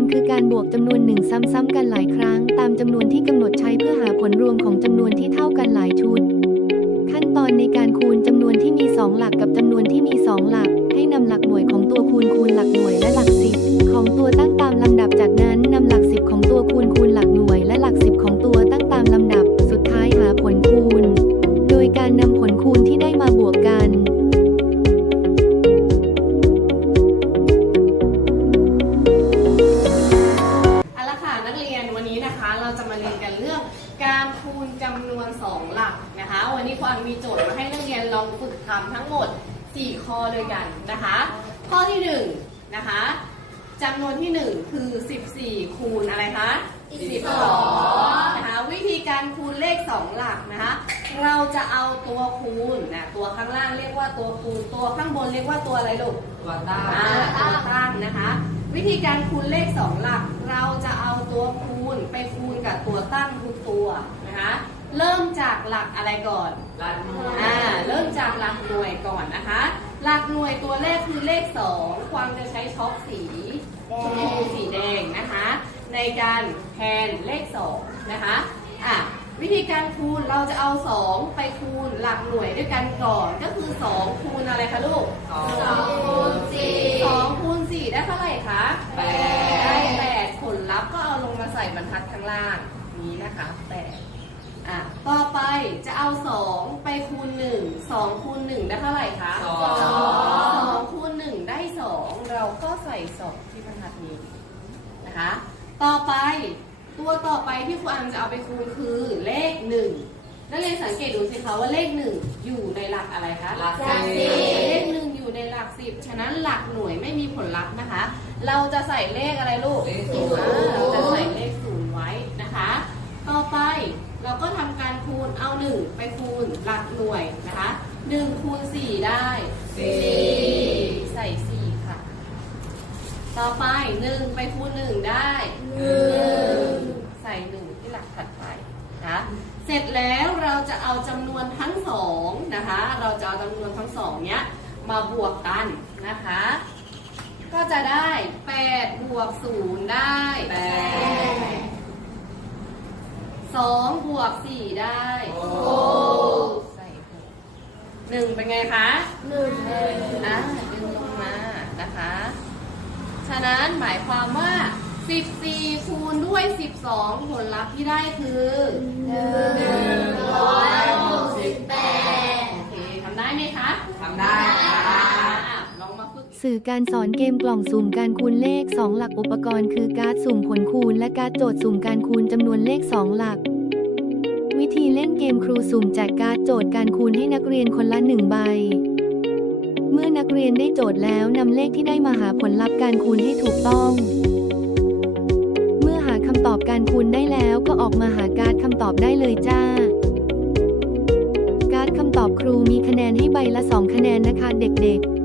ณคือการบวกจำนวนหนึ่งซ้ำๆกันหลายครั้ง ตามจำนวนที่กำหนดใช้เพื่อหาผลรวมของจำนวนที่เท่ากันหลายชุด ขั้นตอนในการคูณจำนวนที่มี 2 หลักกับจำนวนที่มี 2 หลัก ให้นำหลักหน่วยของตัวคูณคูณหลักหน่วยและหลักสิบของตัวตั้ง วันนี้นะคะเราจะมาเรียนกันเรื่องการคูณจำนวน 2 หลักนะคะ วันนี้ควานมีโจทย์มาให้นักเรียนลองฝึกทำทั้งหมด 4 ข้อด้วยกันนะคะ ข้อที่1นะคะจำนวนที่ 1 คือ 14 คูณอะไรคะ12นะคะวิธีการคูณเลข 2 หลักนะคะเราจะเอาตัวคูณนะตัวข้างล่างเรียกว่าตัวคูณตัวข้างบนเรียกว่าตัวอะไรลูกตัวตั้งอ่าตัวตั้งนะคะ วิธีการคูณเลข 2 หลักเราจะเอาตัวคูณไป คูณกับตัวตั้งทุกตัวนะคะเริ่มจากหลักอะไรก่อนรัดมืออ่าเริ่มจากหลักหน่วยก่อนนะคะ หลักหน่วยตัวแรกคือเลข2ความจะใช้ช็อคสีชมพูสีแดงนะคะ ในการแทนเลข2นะคะอะวิธีการคูณเราจะเอา 2 ไปคูณหลักหน่วยด้วยกันก่อนก็คือ 2 คูณอะไรคะลูกสองสองคูณสี่สองคูณสี่ได้เท่าไหร่คะแปได้ดแปดผลลัพธ์ก็เอาลงมาใส่บรรทัดข้างล่าง นี้นะคะแปดอะต่อไปจะเอาสองไปคูณหนึ่งสองคูณหนึ่งได้เท่าไหร่คะสองสองคูณหนึ่งได้สองเราก็ใส่สองที่บรรทัดนี้นะคะ ต่อไปตัวต่อไปที่ครูอันจะเอาไปคูณคือเลขหนึ่งนักเรียนสังเกตดูสิคะว่าเลขหนึ่งอยู่ในหลักอะไรคะหลักหลักสิสิบบเลขหนึ่งอยู่ในหลักสิบฉะนั้นหลักหน่วยไม่มีผลลัพธ์นะคะ เราจะใส่เลขอะไรลูกเลขศูนย์ อ่าเราจะใส่เลขศูนย์ไว้นะคะต่อ ไปเราก็ทำการคูณเอาหนึ่งไปคูณหลักหน่วยนะคะหนึ่งคูณสี่ได้สี่ใส่สี่ค่ะ ต่อไปหนึ่งไปคูณหนึ่งได้หนึ่งใส่หนึ่งที่หลักถัดไปนะเสร็จแล้วเราจะเอาจำนวนทั้งสองนะคะ เราจะเอาจำนวนทั้งสองเนี้ยมาบวกกันนะคะ ก็จะได้8บวก0ได้แปด สองบวกสี่ได้หกใส่หกหนึ่งเป็นไงคะหนึ่งอะดึงลงมานะคะ ฉะนั้นหมายความว่า 14 คูณด้วย 12 ผลลัพธ์ที่ได้คือ168โอเคทำได้ไหมคะ ทำได้ค่ะ อะลองมาฝึก สื่อการสอนเกมกล่องสุ่มการคูณเลข 2 หลักอุปกรณ์คือการ์ดสุ่มผลคูณ และการ์ดโจทย์สุ่มการคูณจำนวนเลข 2 หลัก วิธีเล่นเกมครูสุ่มแจกการ์ดโจทย์การคูณให้นักเรียนคนละหนึ่งใบ เมื่อนักเรียนได้โจทย์แล้วนำเลขที่ได้มาหาผลลัพธ์การคูณให้ถูกต้อง เมื่อหาคำตอบการคูณได้แล้วก็ออกมาหาการ์ดคำตอบได้เลยจ้าการ์ดคำตอบครูมีคะแนนให้ใบละ 2 คะแนนนะคะเด็กๆ